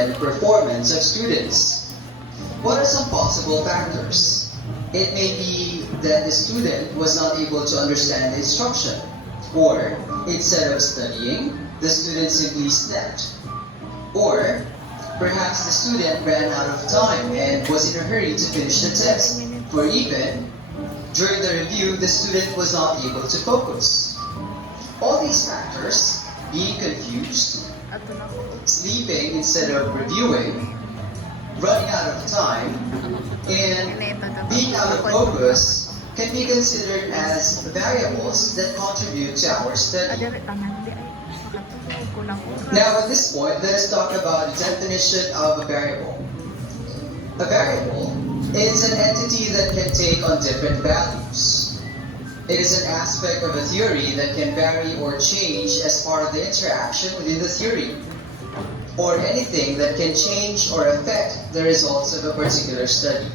and performance of students. What are some possible factors? It may be that the student was not able to understand the instruction, or instead of studying, the student simply slept. Or perhaps the student ran out of time and was in a hurry to finish the test, or even during the review, the student was not able to focus. All these factors, being confused, sleeping instead of reviewing, running out of time, and being out of focus, can be considered as variables that contribute to our study. Now at this point, let us talk about the definition of a variable. A variable is an entity that can take on different values. It is an aspect of a theory that can vary or change as part of the interaction within the theory, or anything that can change or affect the results of a particular study.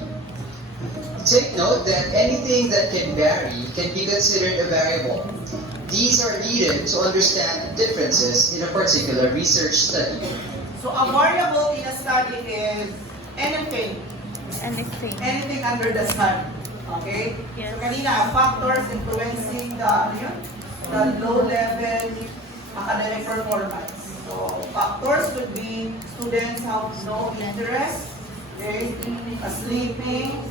Take note that anything that can vary can be considered a variable. These are needed to understand the differences in a particular research study. So a variable in a study is anything. Anything under the sun. Okay? Yes. So kanina, factors influencing the low-level academic performance. So factors could be students have no interest, okay, sleeping,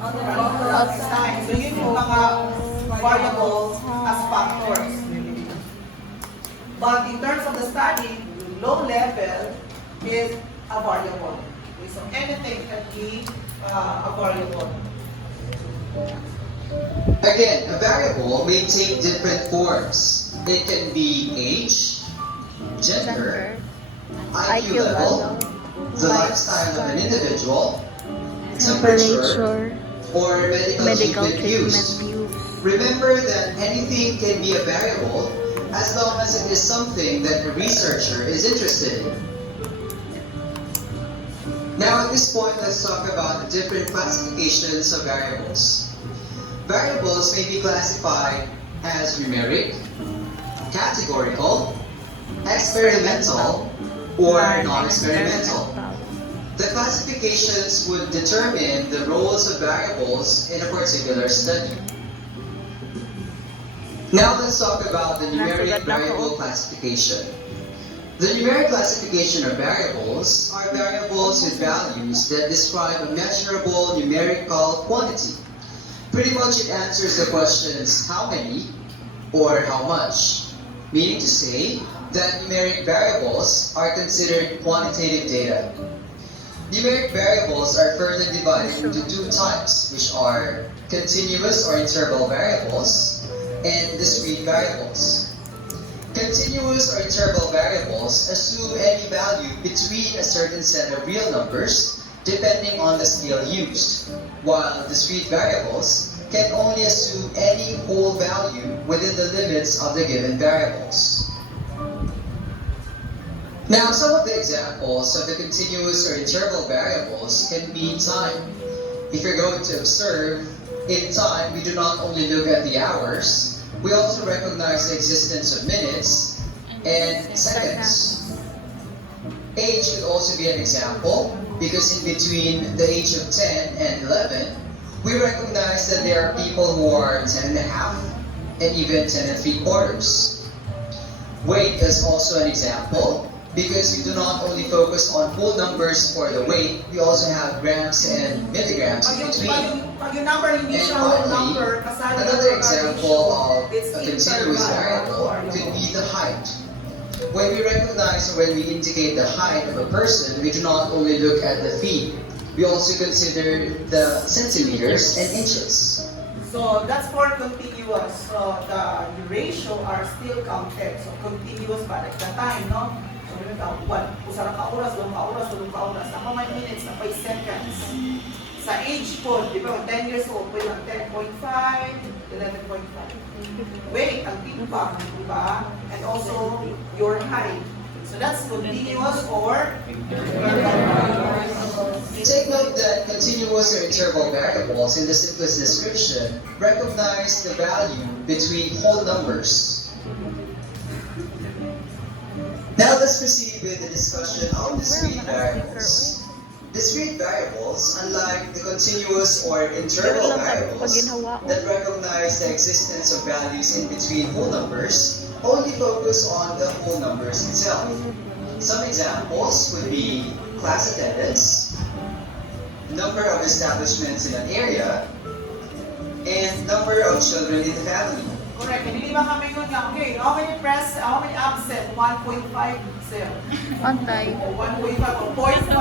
time. So yun yung mga variables as factors. But in terms of the study, low level is a variable. Okay, so anything can be a variable. Again, a variable may take different forms. It can be age, gender, IQ level, the lifestyle of an individual, temperature, or medical treatment used. Remember that anything can be a variable as long as it is something that the researcher is interested in. Now at this point, let's talk about the different classifications of variables. Variables may be classified as numeric, categorical, experimental, or non-experimental. The classifications would determine the roles of variables in a particular study. Now let's talk about the numeric variable classification. The numeric classification of variables are variables with values that describe a measurable numerical quantity. Pretty much it answers the questions how many or how much, meaning to say that numeric variables are considered quantitative data. Numeric variables are further divided into two types, which are continuous or interval variables and discrete variables. Continuous or interval variables assume any value between a certain set of real numbers depending on the scale used, while discrete variables can only assume any whole value within the limits of the given variables. Now, some of the examples of the continuous or interval variables can be time. If you're going to observe, in time, we do not only look at the hours, we also recognize the existence of minutes and seconds. Age could also be an example, because in between the age of 10 and 11, we recognize that there are people who are 10 and a half and even 10 and 3/4. Weight is also an example, because we do not only focus on whole numbers for the weight, we also have grams and milligrams in between. Pag yung number, hindi And siya whole finally, number. Kasali another yung example of it's a continuous variable could be the height. When we recognize or when we indicate the height of a person, we do not only look at the feet, we also consider the centimeters and inches. So that's for continuous. So the ratio are still counted. So continuous ba? Like the time, no? So usara ka oras, walong ka oras. Ako may minutes, na 5 seconds. Sa age po, di ba, 10 years old, pwede lang 10.5, 11.5. Weight, ang timbang, di ba? And also, your height. So that's continuous or Take note that continuous or interval variables in the simplest description recognize the value between whole numbers. Now let's proceed with the discussion of discrete variables. Discrete variables, unlike the continuous or internal variables that recognize the existence of values in between whole numbers, only focus on the whole numbers itself. Some examples would be class attendance, number of establishments in an area, and number of children in the family. Correct. Hindi ba kami nun nga, okay, how many absent? 1.5 sir. Pantay. O 1.5 o 0.5.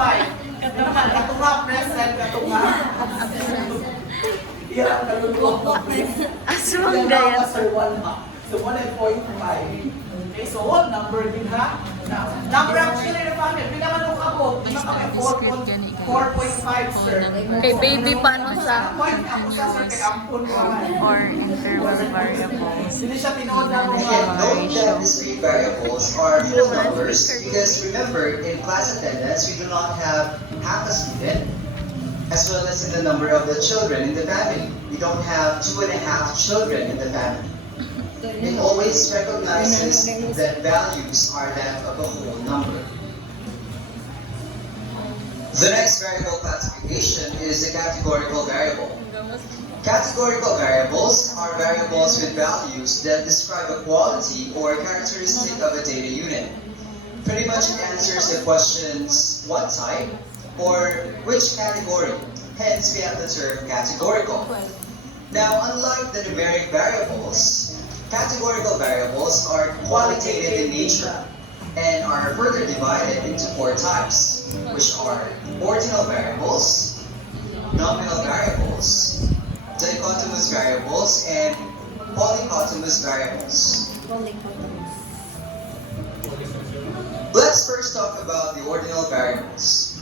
Ano naman, katunga present, katunga. Yeah, katunga. Aswang gaya. Sir, 1 ha. So 1 and 0.5. Okay, so whole number din ha. Now, number of children in the family. Pila man nung abot? Pila kami? 4.5 sir. Kay baby paano sa Point ako sa sir, kay ampun ko naman. or interval variables. Hindi siya tinood na mga Again, note that discrete variables are full numbers because remember, in class attendance, we do not have half a student as well as in the number of the children in the family. We don't have 2.5 children in the family. It always recognizes that values are that of a whole number. The next variable classification is the categorical variable. Categorical variables are variables with values that describe a quality or characteristic of a data unit. Pretty much it answers the questions what type or which category. Hence we have the term categorical. Now, unlike the numeric variables, categorical variables are qualitative in nature and are further divided into 4 types, which are ordinal variables, nominal variables, dichotomous variables, and polycotomous variables. Let's first talk about the ordinal variables.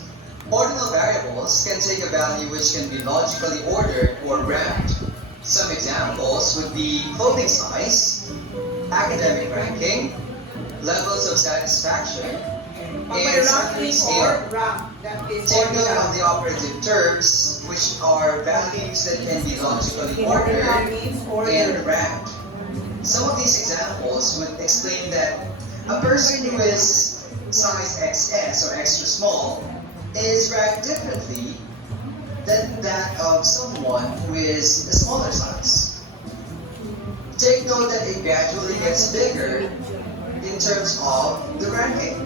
Ordinal variables can take a value which can be logically ordered or ranked. Some examples would be clothing size, academic ranking, levels of satisfaction, and salary scale. Take note of the operative terms, which are values that can be logically ordered and ranked. Some of these examples would explain that a person who is size XS or extra small is ranked differently than that of someone who is a smaller size. Take note that it gradually gets bigger in terms of the ranking.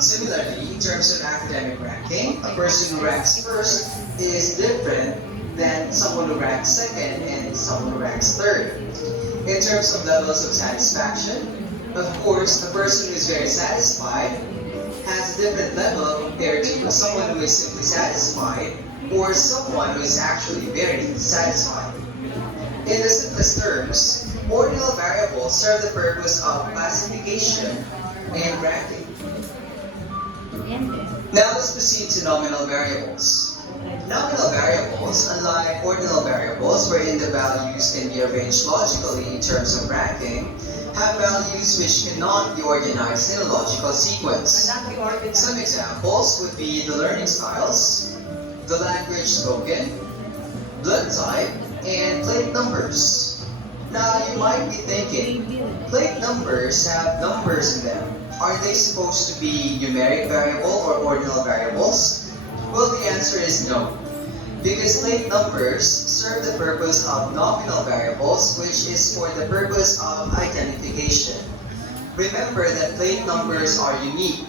Similarly, in terms of academic ranking, a person who ranks first is different than someone who ranks second and someone who ranks third. In terms of levels of satisfaction, of course, a person who is very satisfied has a different level compared to someone who is simply satisfied or someone who is actually very satisfied. In the simplest terms, ordinal variables serve the purpose of classification and ranking. Now let's proceed to nominal variables. Nominal variables, unlike ordinal variables wherein the values can be arranged logically in terms of ranking, have values which cannot be organized in a logical sequence. Some examples would be the learning styles, the language spoken, blood type, and plate numbers. Now you might be thinking, plate numbers have numbers in them. Are they supposed to be numeric variable or ordinal variables? Well, the answer is no. Because plate numbers serve the purpose of nominal variables, which is for the purpose of identification. Remember that plate numbers are unique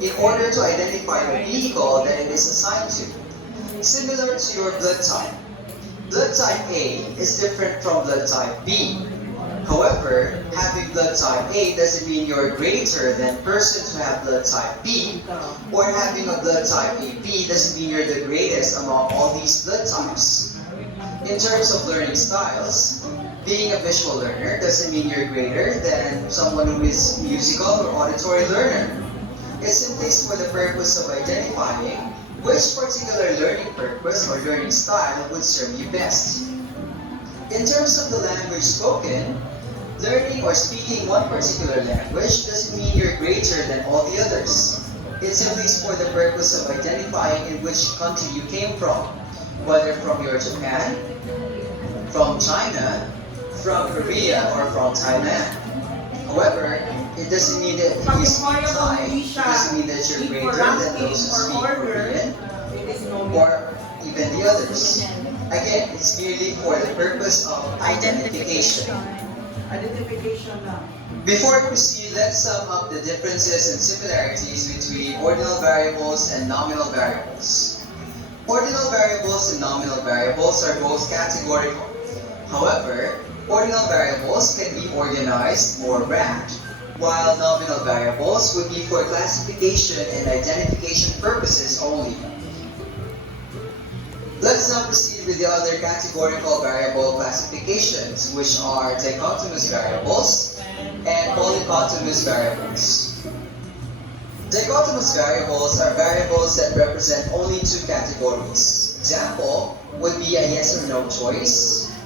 in order to identify the vehicle that it is assigned to. Similar to your blood type. Blood type A is different from blood type B. However, having blood type A doesn't mean you're greater than persons who have blood type B, or having a blood type AB doesn't mean you're the greatest among all these blood types. In terms of learning styles, being a visual learner doesn't mean you're greater than someone who is musical or auditory learner. It simply is for the purpose of identifying which particular learning purpose or learning style would serve you best. In terms of the language spoken, learning or speaking one particular language doesn't mean you're greater than all the others. It simply is for the purpose of identifying in which country you came from, whether from your Japan, from China, from Korea, or from Thailand. However, it doesn't mean that if Pag you yung speak variable time, hindi it siya doesn't mean that you're greater than those who or speak order, Korean it is no or even the others. Again, it's merely for the purpose of identification. identification na. Before we proceed, let's sum up the differences and similarities between ordinal variables and nominal variables. Ordinal variables and nominal variables are both categorical. However, ordinal variables can be organized or ranked, while nominal variables would be for classification and identification purposes only. Let's now proceed with the other categorical variable classifications, which are dichotomous variables and polycotomous variables. Dichotomous variables are variables that represent only two categories. Example would be a yes or no choice,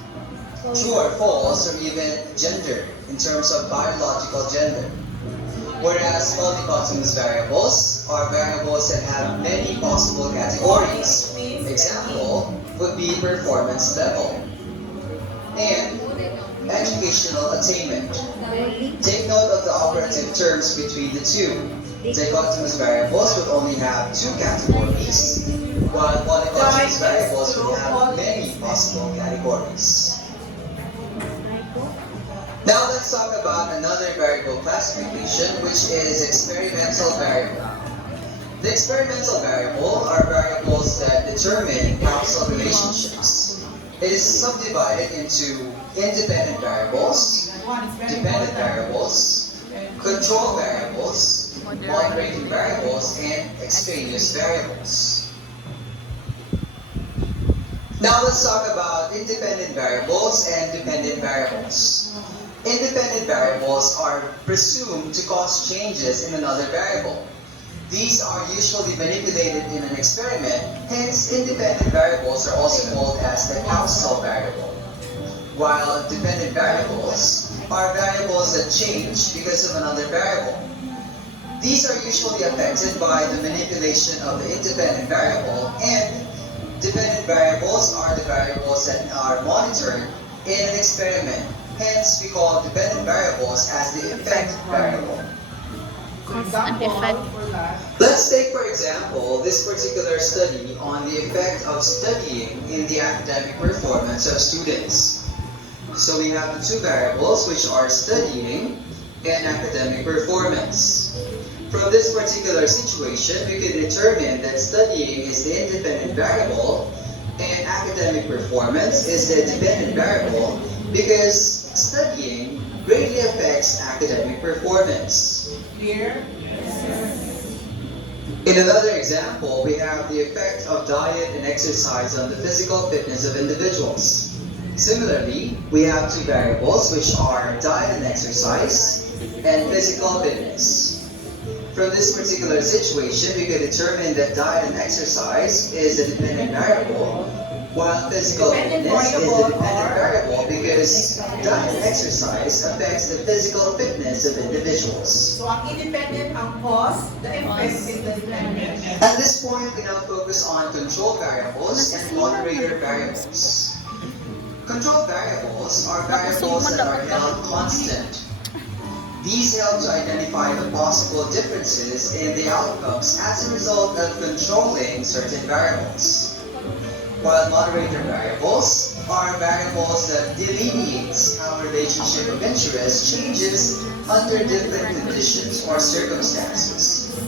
true or false, or even gender in terms of biological gender. Whereas polycotomous variables are variables that have many possible categories. Example would be performance level and educational attainment. Take note of the operative terms between the two. Dichotomous variables would only have two categories, while polycotomous variables would have many possible categories. Now let's talk about another variable classification, which is experimental variable. The experimental variable are variables that determine causal relationships. It is subdivided into independent variables, dependent variables, control variables, moderating variables, and extraneous variables. Now let's talk about independent variables and dependent variables. Independent variables are presumed to cause changes in another variable. These are usually manipulated in an experiment, hence independent variables are also called as the causal variable. While dependent variables are variables that change because of another variable. These are usually affected by the manipulation of the independent variable, and dependent variables are the variables that are monitored in an experiment. Hence, we call dependent variables as the effect variable. Cause and effect. Let's take, for example, this particular study on the effect of studying in the academic performance of students. So we have the two variables, which are studying and academic performance. From this particular situation, we can determine that studying is the independent variable and academic performance is the dependent variable because studying greatly affects academic performance. Clear? In another example, we have the effect of diet and exercise on the physical fitness of individuals. Similarly, we have two variables which are diet and exercise and physical fitness. From this particular situation, we can determine that diet and exercise is a dependent variable, while physical fitness is a dependent variable because diet and exercise affects the physical fitness of individuals. So ang independent ang cause, the effect is the dependent. At this point, we now focus on control variables and moderator variables. Control variables are variables that are held constant. These help to identify the possible differences in the outcomes as a result of controlling certain variables. While moderator variables are variables that delineates how relationship of interest changes under different conditions or circumstances.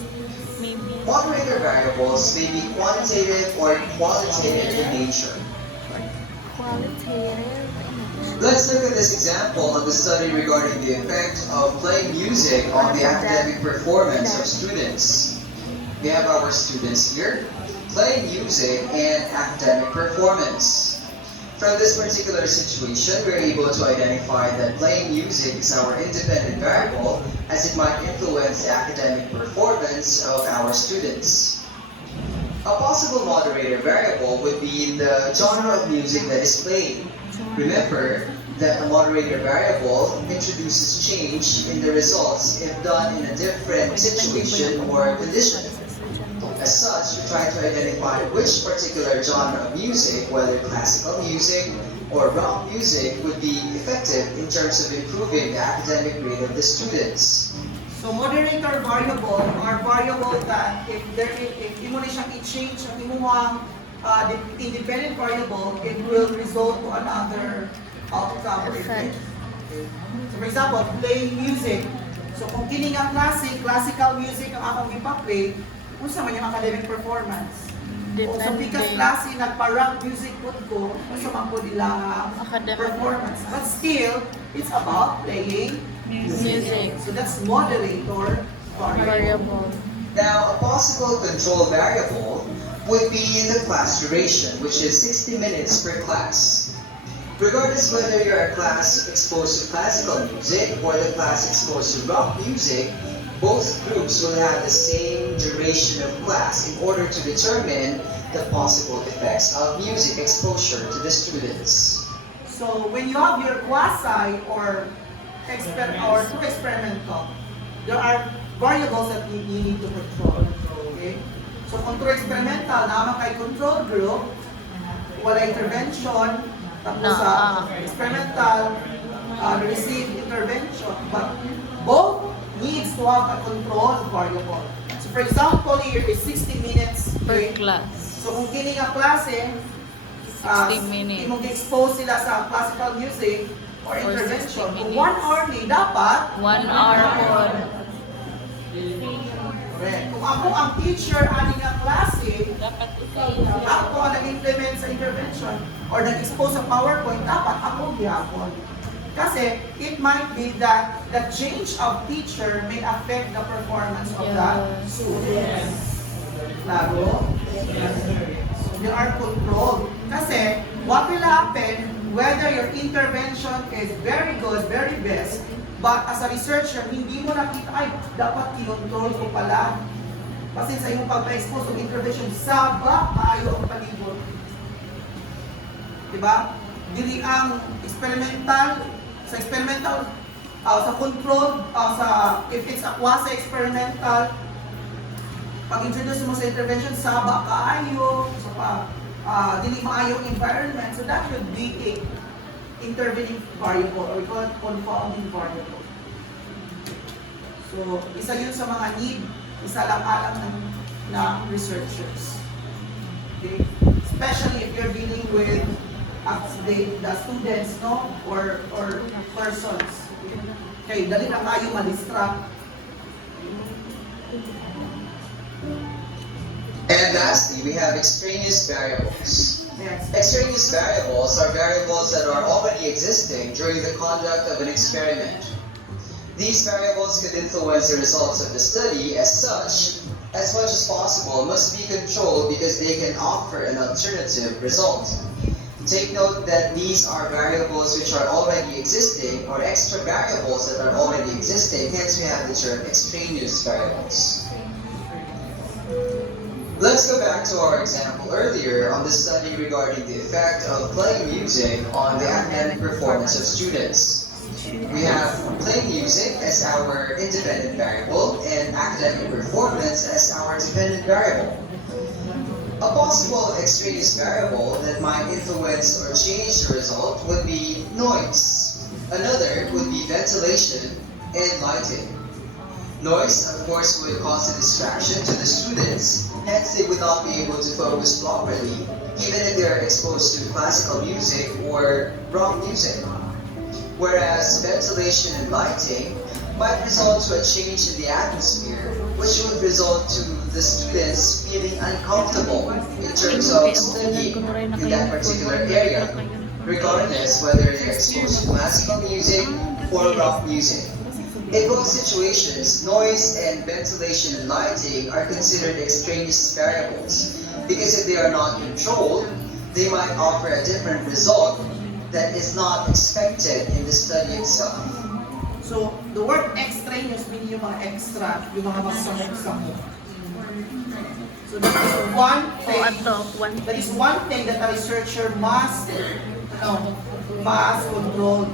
Moderator variables may be quantitative or qualitative in nature. Let's look at this example of the study regarding the effect of playing music on the academic performance of students. We have our students here, playing music and academic performance. From this particular situation, we're able to identify that playing music is our independent variable as it might influence the academic performance of our students. A possible moderator variable would be the genre of music that is played. Remember that a moderator variable introduces change in the results if done in a different situation or condition. As such, we try to identify which particular genre of music, whether classical music or rock music, would be effective in terms of improving the academic grade of the students. So moderator variable are variable that if imo na siyang i-change ang imuhang independent variable, it will result to another outcome or effect. So for example, playing music. So kung kini nga classical music ang akong ipa-play, unsa man yung academic performance? O sa pikas klase nagpa-rock music po ko, unsa man po nila performance. But still, it's about playing music. So that's moderator variable. Now, a possible control variable would be the class duration, which is 60 minutes per class. Regardless whether you're a class exposed to classical music or the class exposed to rock music, both groups will have the same duration of class in order to determine the possible effects of music exposure to the students. So when you have your quasi or true experimental, there are variables that you need to control. Okay? So kung true experimental, naman kay control group, wala intervention, tapos sa experimental, receive intervention, but both needs to have a control variable. So for example, here is 60 minutes per class. So kung kini nga klase, 60 minutes. imong expose sila sa classical music or intervention. Kung 1 hour ni dapat 1 hour or correct. Kung ako ang teacher ani nga klase, dapat ako ang nag-implement sa intervention or nag-expose sa PowerPoint, dapat ako gihapon. Kasi it might be that the change of teacher may affect the performance of the students. Laro? So they are controlled. Kasi what will happen whether your intervention is very good, very best, but as a researcher, hindi mo nakita, ay, dapat kinontrol ko pala. Kasi sa iyong pagka-expose ng intervention, saba maayo ang palibot. Diba? Dili ang experimental, sa control, if it's a quasi-experimental, pag-introduce mo sa intervention, saba kaayo, dili maayo environment, so that should be a intervening variable, or we call it confounding variable. So, isa yun sa mga need, isa lang alam na researchers. Okay? Especially if you're dealing with the students, no? Or persons. Okay, dali na kayo ma-distract. And lastly, we have extraneous variables. Next. Extraneous variables are variables that are already existing during the conduct of an experiment. These variables could influence the results of the study. As such, as much as possible, must be controlled because they can offer an alternative result. Take note that these are variables which are already existing, or extra variables that are already existing, hence we have the term extraneous variables. Let's go back to our example earlier on the study regarding the effect of playing music on the academic performance of students. We have playing music as our independent variable and academic performance as our dependent variable. A possible extraneous variable that might influence or change the result would be noise. Another would be ventilation and lighting. Noise, of course, would cause a distraction to the students, hence they would not be able to focus properly, even if they are exposed to classical music or rock music. Whereas ventilation and lighting might result to a change in the atmosphere, which would result to the students feeling uncomfortable in terms of studying in that particular area, regardless whether they're exposed to classical music or rock music. In both situations, noise and ventilation and lighting are considered extraneous variables, because if they are not controlled, they might offer a different result that is not expected in the study itself. So, the word extraneous means yung mga extra, yung mga magsamok-samok. So, that is one thing. That is one thing that a researcher must control.